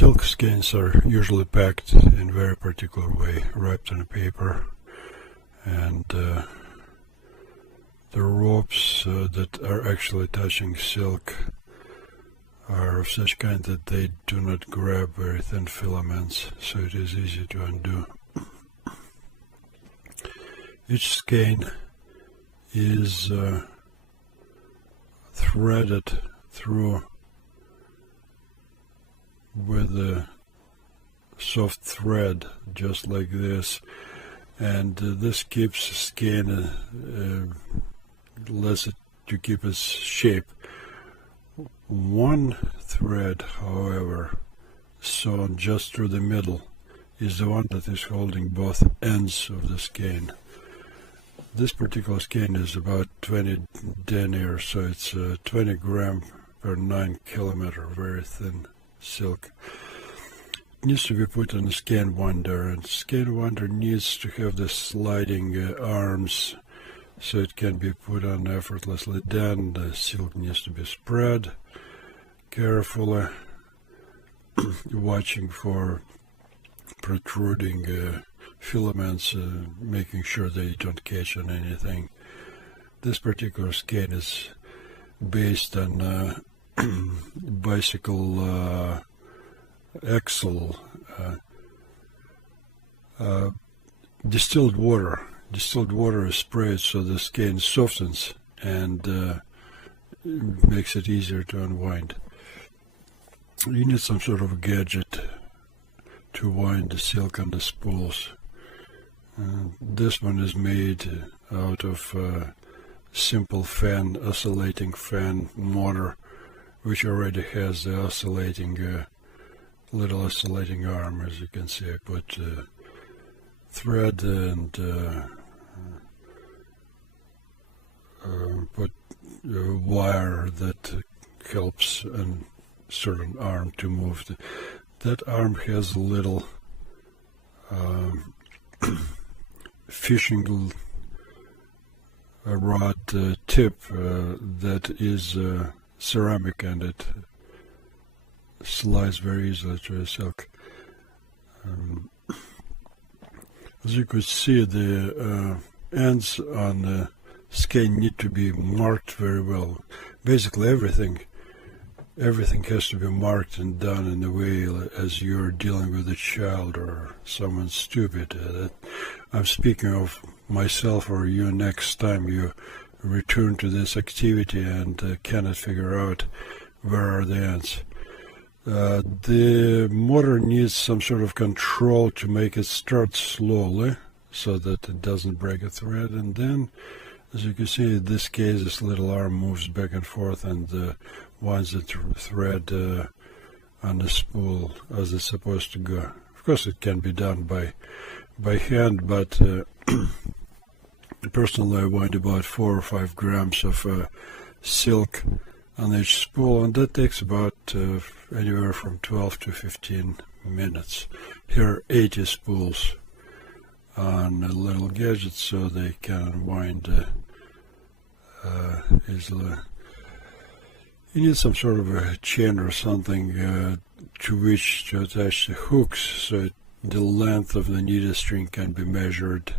Silk skeins are usually packed in a very particular way, wrapped in a paper, and the ropes that are actually touching silk are of such kind that they do not grab very thin filaments, so it is easy to undo. Each skein is threaded through with a soft thread, just like this, and this keeps the skein, lets it to keep its shape. One thread, however, sewn just through the middle, is the one that is holding both ends of the skein. This particular skein is about 20 denier, so it's 20 gram per 9 kilometer, very thin silk. It needs to be put on a skein winder, and skein winder needs to have the sliding arms so it can be put on effortlessly. Then the silk needs to be spread carefully, watching for protruding filaments, making sure they don't catch on anything. This particular skein is based on bicycle axle, distilled water. Distilled water is sprayed so the skein softens and makes it easier to unwind. You need some sort of a gadget to wind the silk on the spools. This one is made out of simple fan, oscillating fan motor, which already has the oscillating, little oscillating arm. As you can see, I put thread and put a wire that helps a certain arm to move. That arm has a little fishing rod tip that is ceramic, and it slides very easily to a silk. As you could see, the ends on the skein need to be marked very well. Basically everything has to be marked and done in a way as you're dealing with a child or someone stupid. I'm speaking of myself or you next time you return to this activity and cannot figure out where are the ends. The motor needs some sort of control to make it start slowly so that it doesn't break a thread, and then, as you can see, in this case, this little arm moves back and forth and winds the thread on the spool as it's supposed to go. Of course, it can be done by hand, but personally I wind about 4 or 5 grams of silk on each spool, and that takes about anywhere from 12 to 15 minutes. Here are 80 spools on a little gadget so they can wind easily. You need some sort of a chain or something to which to attach the hooks so the length of the needle string can be measured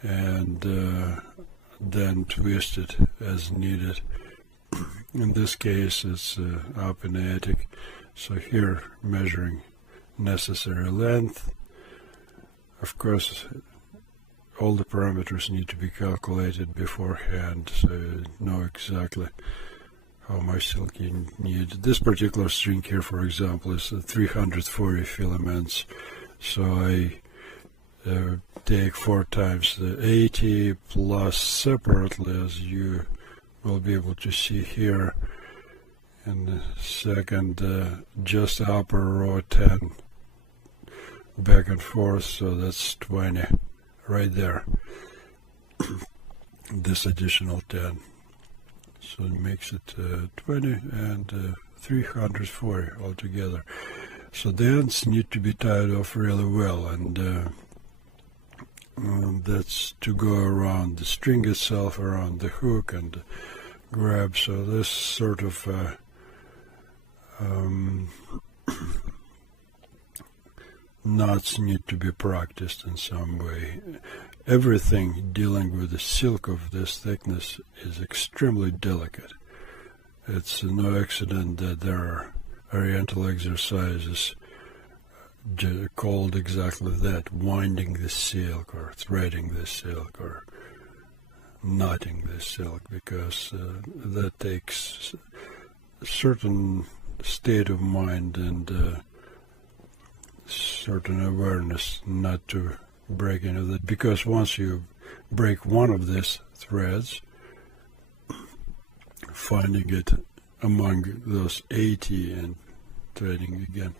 and then twisted as needed. In this case it's up in the attic, so here measuring necessary length. Of course all the parameters need to be calculated beforehand so you know exactly how much silk you need. This particular string here, for example, is 340 filaments, so I take 4 times the 80 plus separately, as you will be able to see here in the second, just upper row 10 back and forth, so that's 20 right there. This additional 10, so it makes it 20 and 340 altogether. So the ends need to be tied off really well, and that's to go around the string itself, around the hook and grab. So this sort of knots need to be practiced in some way. Everything dealing with the silk of this thickness is extremely delicate. It's no accident that there are Oriental exercises called exactly that, winding the silk or threading the silk or knotting the silk, because that takes a certain state of mind and certain awareness not to break into that, because once you break one of these threads, finding it among those 80 and threading again,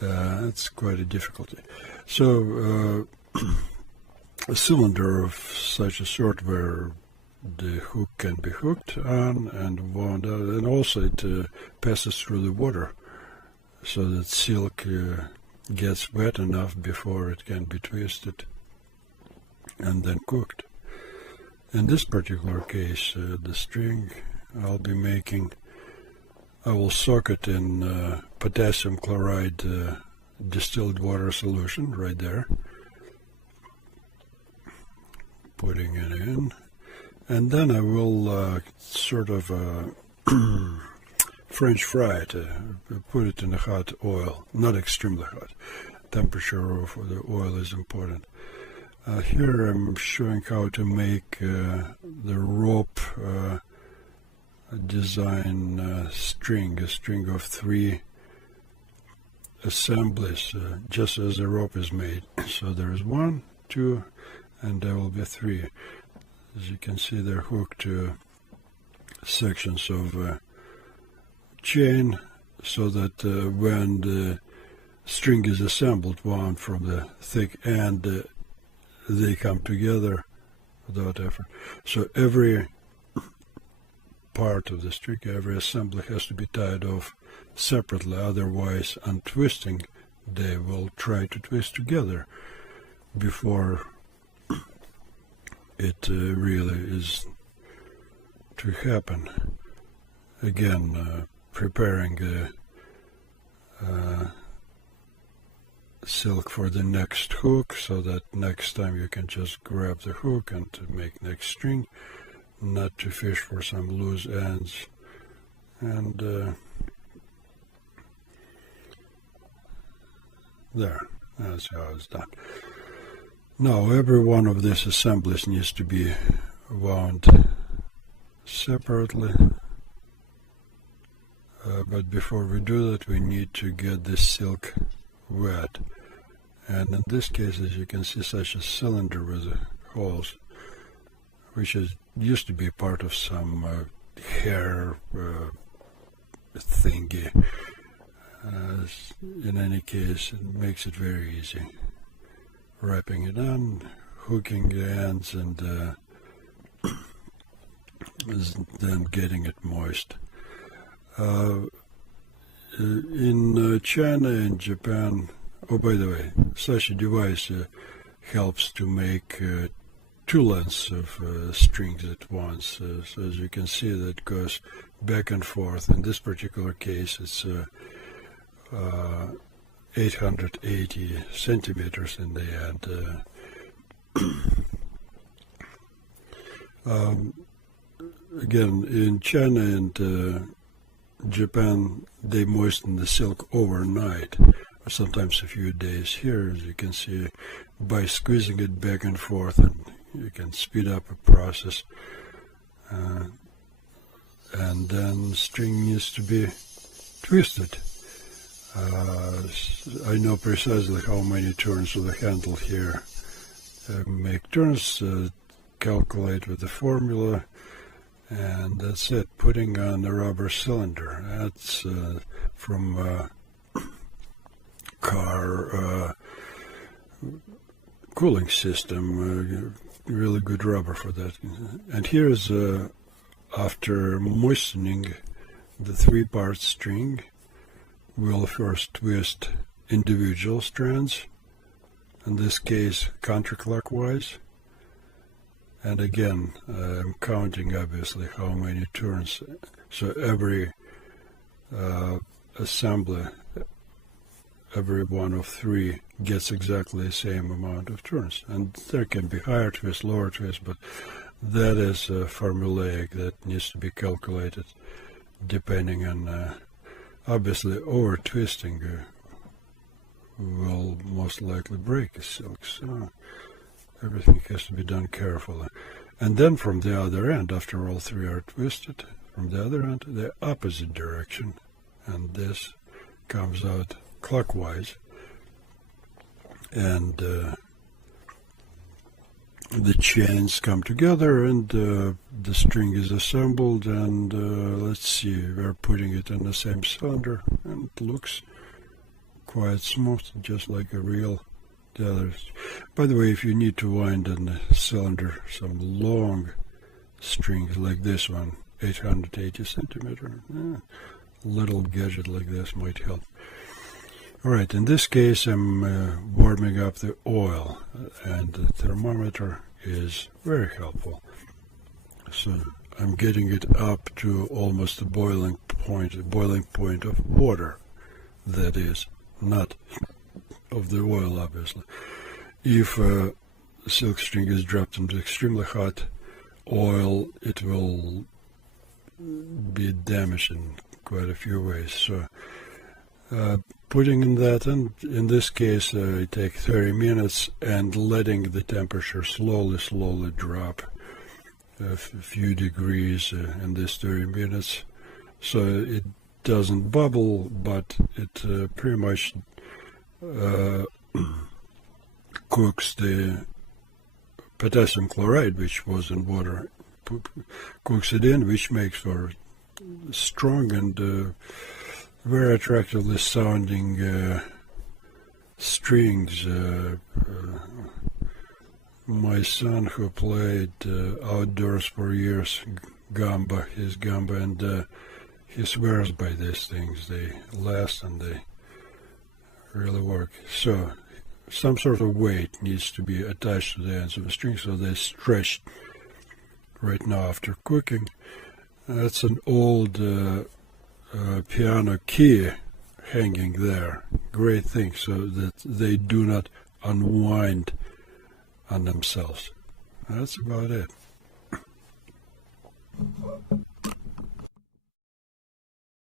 it's quite a difficulty. So a cylinder of such a sort where the hook can be hooked on and wound out, and also it passes through the water so that silk gets wet enough before it can be twisted and then cooked. In this particular case, the string I'll be making, I will soak it in potassium chloride distilled water solution right there, putting it in, and then I will sort of French fry it, put it in a hot oil, not extremely hot. Temperature of the oil is important. Here I'm showing how to make the rope design string, a string of 3 assemblies, just as the rope is made. So there's 1, 2, and there will be 3. As you can see, they're hooked to sections of chain, so that when the string is assembled, wound from the thick end, they come together without effort. So every part of the string, every assembly has to be tied off separately, otherwise untwisting, they will try to twist together before it really is to happen. Again, preparing the silk for the next hook, so that next time you can just grab the hook and to make next string, not to fish for some loose ends. And there, that's how it's done. Now every one of these assemblies needs to be wound separately. But before we do that, we need to get this silk wet. And in this case, as you can see, such a cylinder with holes, which used to be part of some hair thingy. In any case, it makes it very easy. Wrapping it on, hooking the ends, and then getting it moist. In China and Japan, oh, by the way, such a device helps to make 2 lengths of strings at once. So as you can see, that goes back and forth. In this particular case, it's 880 centimeters in the end. Again, in China and Japan, they moisten the silk overnight, or sometimes a few days. Here, as you can see, by squeezing it back and forth, and you can speed up a process. And then string needs to be twisted. I know precisely how many turns of the handle here make turns, calculate with the formula, and that's it. Putting on a rubber cylinder. That's from car cooling system, really good rubber for that. And here's after moistening the 3-part string, we'll first twist individual strands, in this case counterclockwise. And again, I'm counting obviously how many turns, so every assembly every one of three gets exactly the same amount of turns. And there can be higher twist, lower twist, but that is formulaic. That needs to be calculated depending on, obviously, over twisting will most likely break a silk. So everything has to be done carefully. And then from the other end, after all three are twisted, from the other end, the opposite direction. And this comes out clockwise. And the chains come together and the string is assembled. And let's see, we're putting it in the same cylinder. And it looks quite smooth, just like a real the others. By the way, if you need to wind in the cylinder some long strings like this one, 880 centimeter, a little gadget like this might help. Alright, in this case I'm warming up the oil, and the thermometer is very helpful. So I'm getting it up to almost the boiling point of water, that is, not of the oil, obviously. If a silk string is dropped into extremely hot oil, it will be damaged in quite a few ways. So putting in that, and in this case I take 30 minutes and letting the temperature slowly drop a few degrees in this 30 minutes, so it doesn't bubble, but it pretty much cooks the potassium chloride, which was in water, cooks it in, which makes for strong and very attractively sounding strings. My son, who played outdoors for years, his gamba, and he swears by these things. They last and they really work. So some sort of weight needs to be attached to the ends of the string so they stretch right now after cooking. That's an old piano key hanging there. Great thing, so that they do not unwind on themselves. That's about it.